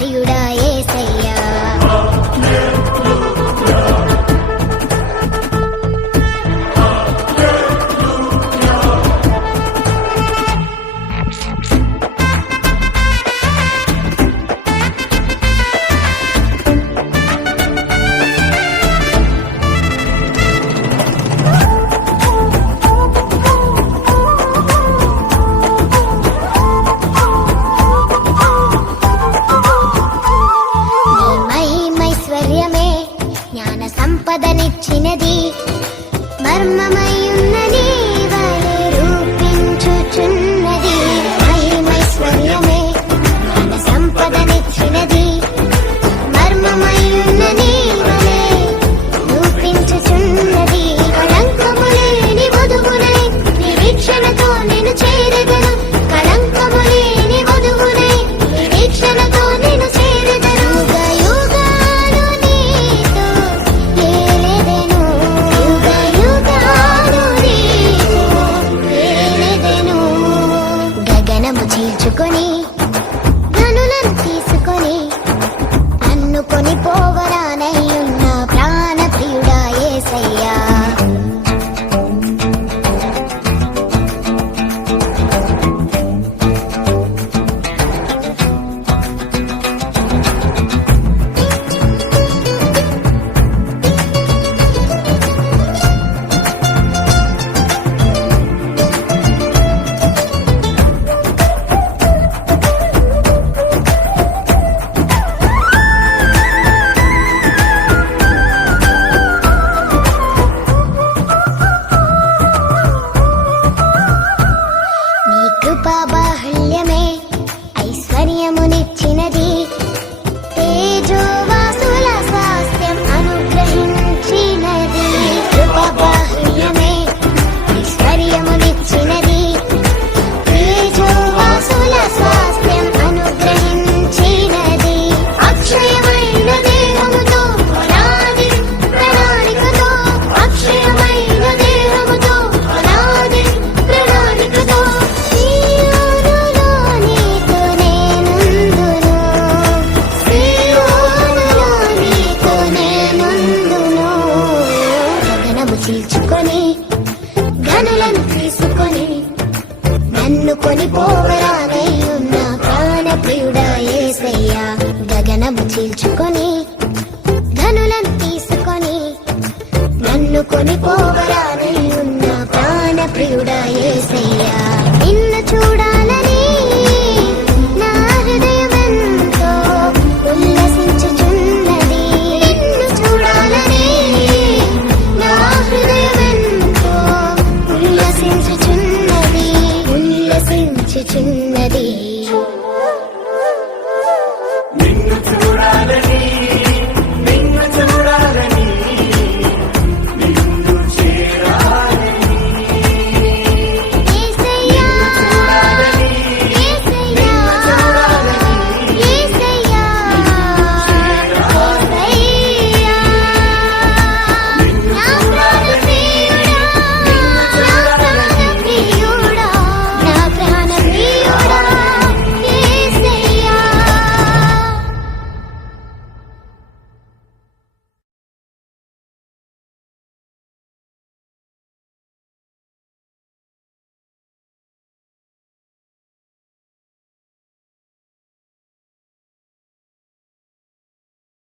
ప్రాణప్రియుడా యేసయ్యా. సంపదనిచ్చినది మర్మమయున్నది వలె రూపించుచున్నది. మహిమైశ్వర్యమే జ్ఞాన సంపదనిచ్చినది మర్మమయున్నది వలె రూపించుచున్నది. కళంకము లేని వధువునై నిరీక్షణతో నేను చేరగను. కళంకము లేని వధువునై నిరీక్షణతో నేను చేరగను. చీల్చుకొని ధనులను తీసుకొని నన్ను కొని పోవరానయ్యున్న ప్రాణప్రియుడా యేసయ్యా. కృపాబాహుళ్యమే ఐశ్వర్యమునిచ్చినది. తేజోవాసుల స్వాస్థ్యం అనుగ్రహించినది. కృపాబాహుళ్యమే ఐశ్వర్యమునిచ్చినది. తేజోవాసుల స్వాస్థ్యం అనుగ్రహించినది. అక్షయమైన దేహముతో అనాది ప్రణాళికతో అక్షయమైన దేహముతో అనాది ప్రణాళికతో చీల్చుకొని ఘనులను తీసుకొని నన్ను కొని పోవరానయ్యున్న ప్రాణప్రియుడా యేసయ్యా. గగనము చీల్చుకొని